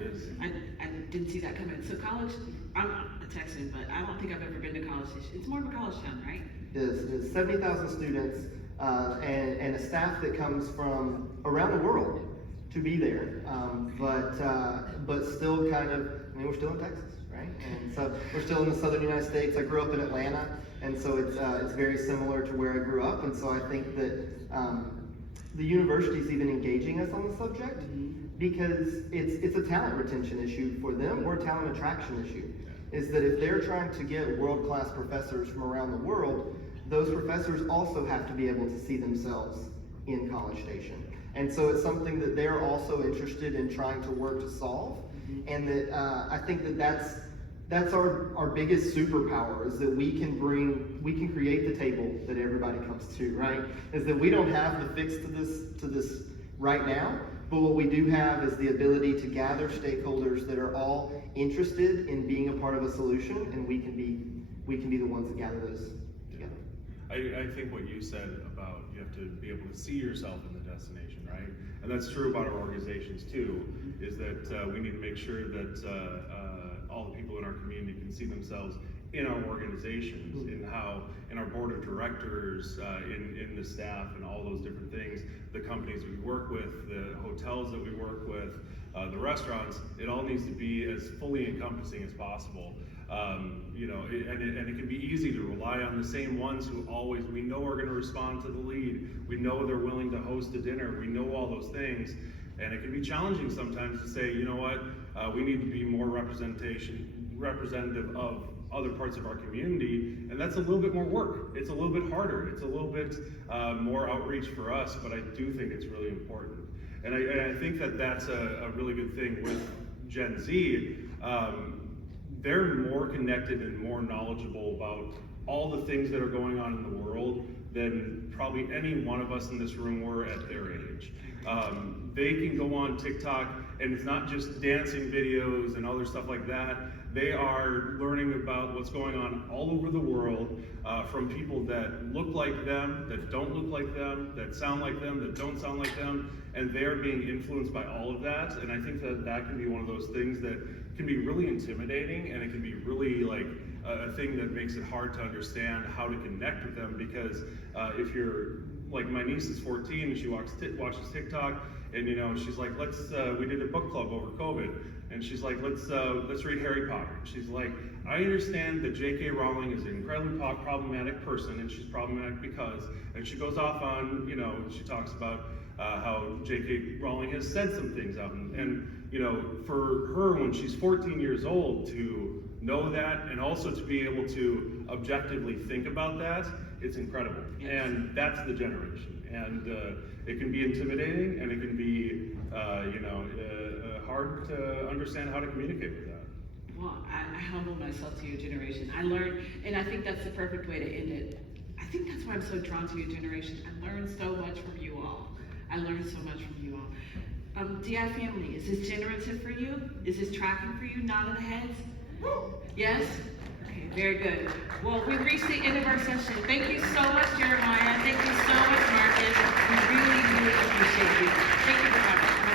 It is. I didn't see that coming. So college, I'm a Texan, but I don't think I've ever been to college. It's more of a college town, right? It is 70,000 students and a staff that comes from around the world to be there, but still kind of, I mean, we're still in Texas, right? And so we're still in the southern United States. I grew up in Atlanta, and so it's very similar to where I grew up, and so I think that the university's even engaging us on the subject because it's a talent retention issue for them or a talent attraction issue. Is that if they're trying to get world-class professors from around the world, those professors also have to be able to see themselves in College Station. And so it's something that they're also interested in trying to work to solve. And that I think that that's our biggest superpower, is that we can create the table that everybody comes to, right? Is that we don't have the fix to this right now, but what we do have is the ability to gather stakeholders that are all interested in being a part of a solution, and we can be the ones that gather those together. I think what you said about you have to be able to see yourself in the destination, right? And that's true about our organizations too, is that we need to make sure that all the people in our community can see themselves in our organizations, in our board of directors, in the staff, and all those different things, the companies we work with, the hotels that we work with, the restaurants. It all needs to be as fully encompassing as possible. And it can be easy to rely on the same ones who always, we know are going to respond to the lead, we know they're willing to host a dinner, we know all those things, and it can be challenging sometimes to say, you know what, we need to be more representative of other parts of our community, and that's a little bit more work. It's a little bit harder. It's a little bit more outreach for us, but I do think it's really important. And I think that that's a really good thing with Gen Z. They're more connected and more knowledgeable about all the things that are going on in the world than probably any one of us in this room were at their age. They can go on TikTok, and it's not just dancing videos and other stuff like that. They are learning about what's going on all over the world from people that look like them, that don't look like them, that sound like them, that don't sound like them, and they're being influenced by all of that. And I think that that can be one of those things that can be really intimidating, and it can be really like a thing that makes it hard to understand how to connect with them, because if you're, like my niece is 14 and she watches TikTok, and she's like, we did a book club over COVID, and she's like, let's read Harry Potter. She's like, I understand that J.K. Rowling is an incredibly problematic person, and she's problematic because, and she goes off on, she talks about how J.K. Rowling has said some things out, and for her, when she's 14 years old, to know that, and also to be able to objectively think about that, it's incredible. Yes. And that's the generation. And it can be intimidating, and it can be, hard to understand how to communicate with that. Well, I humble myself to your generation. I learned, and I think that's the perfect way to end it. I think that's why I'm so drawn to your generation. I learned so much from you all. I learned so much from you all. DI family, is this generative for you? Is this tracking for you? Nod of the heads? Yes? Okay, very good. Well, we've reached the end of our session. Thank you so much, Jeremiah. Thank you so much, Marcus. We really, really appreciate you. Thank you for coming.